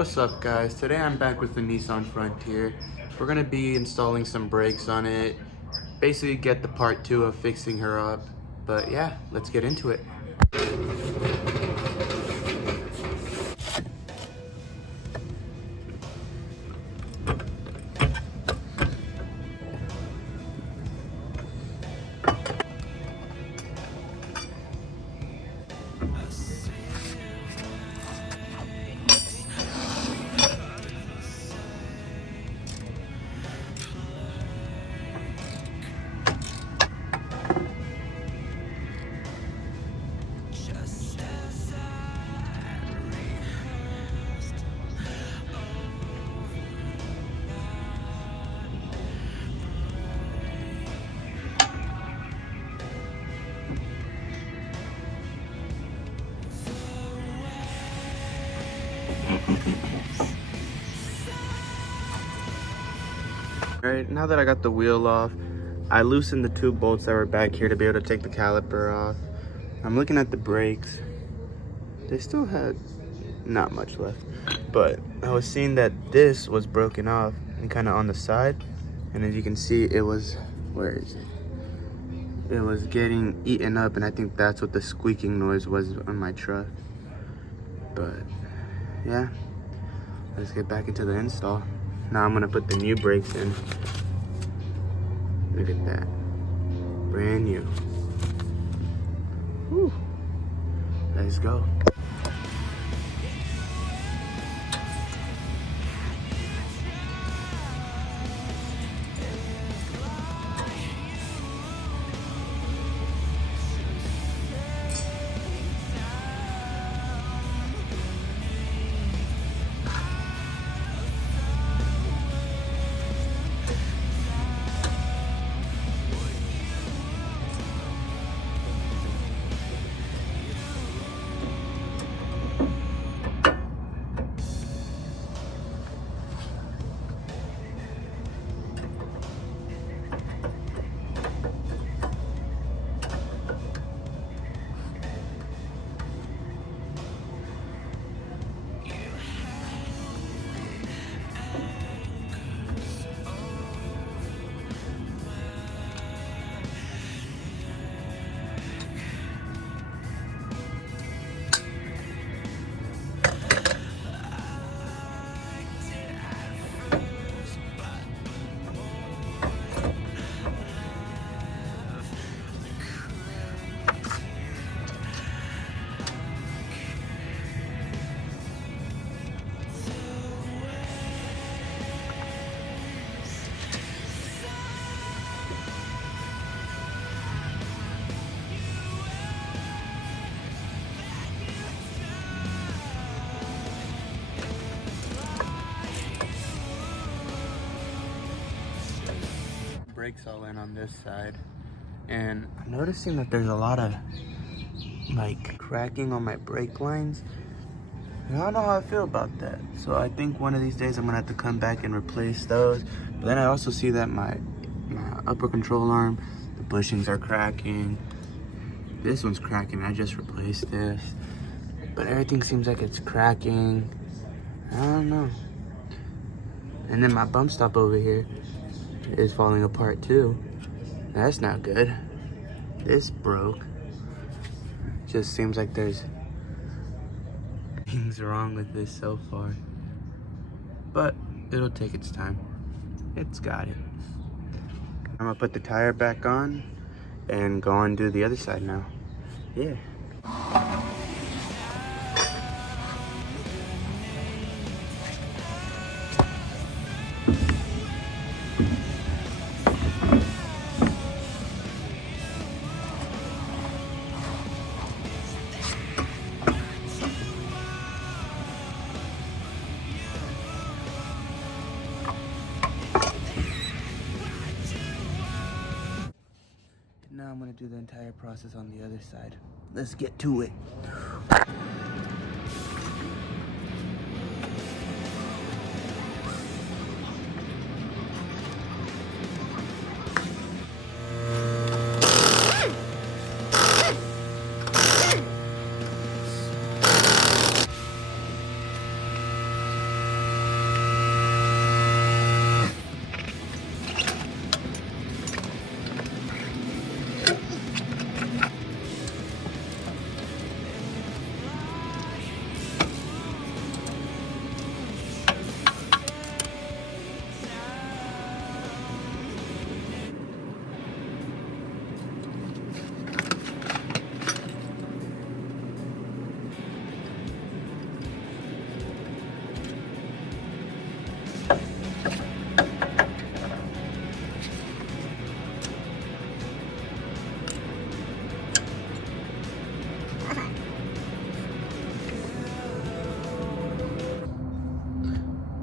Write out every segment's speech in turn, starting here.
What's up guys? Today I'm back with the Nissan Frontier. We're gonna be installing some brakes on it. Basically get the part 2 of fixing her up. But yeah, let's get into it. Alright, now that I got the wheel off, I loosened the 2 bolts that were back here to be able to take the caliper off. I'm looking at the brakes. They still had not much left, but I was seeing that this was broken off and kind of on the side, and as you can see, it was, where is it? It was getting eaten up, and I think that's what the squeaking noise was on my truck. But yeah, let's get back into the install. Now I'm gonna put the new brakes in. Look at that, brand new. Whew. Let's go. Brakes all in on this side, and I'm noticing that there's a lot of like cracking on my brake lines. And I don't know how I feel about that, so I think one of these days I'm gonna have to come back and replace those. But then I also see that my upper control arm, the bushings are cracking. This one's cracking. I just replaced this, but everything seems like it's cracking. I don't know. And then my bump stop over here is falling apart too. That's not good. This broke. Just seems like there's things wrong with this so far, but it'll take its time. It's got it. I'm gonna put the tire back on and go and do the other side now. Yeah. Now I'm gonna do the entire process on the other side. Let's get to it.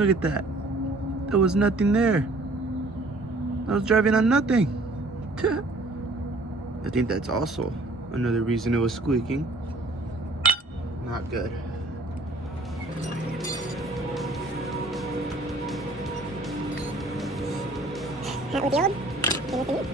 Look at that. There was nothing there. I was driving on nothing. I think that's also another reason it was squeaking. Not good. Hot revealed. Anything?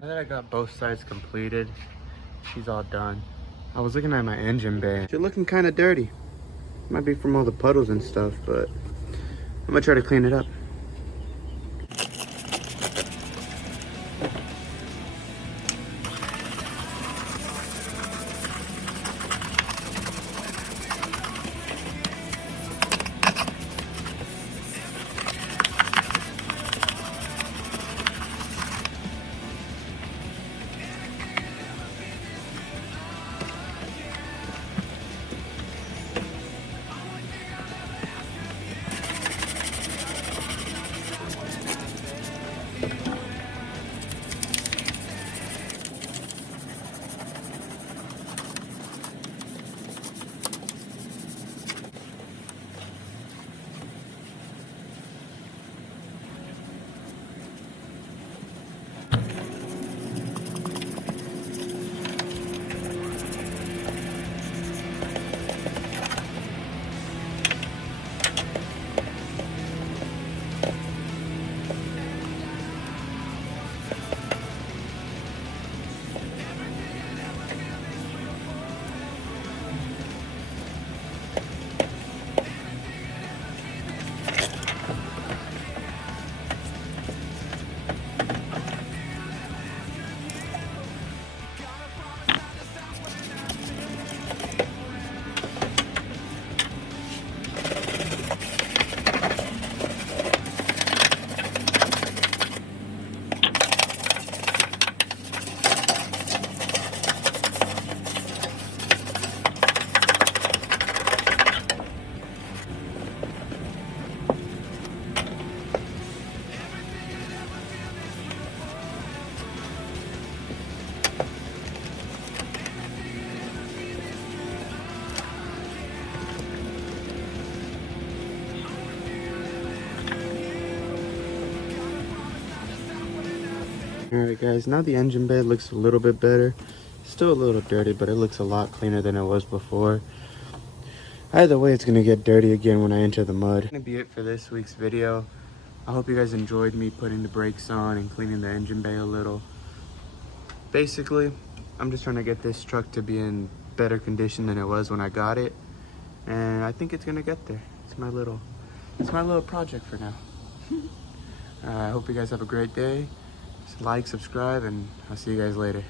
Now that I got both sides completed, she's all done. I was looking at my engine bay. She's looking kind of dirty. Might be from all the puddles and stuff, but I'm gonna try to clean it up. Alright guys, now the engine bay looks a little bit better. Still a little dirty, but it looks a lot cleaner than it was before. Either way, it's going to get dirty again when I enter the mud. That's going to be it for this week's video. I hope you guys enjoyed me putting the brakes on and cleaning the engine bay a little. Basically, I'm just trying to get this truck to be in better condition than it was when I got it. And I think it's going to get there. It's my little project for now. I hope you guys have a great day. Like, subscribe, and I'll see you guys later.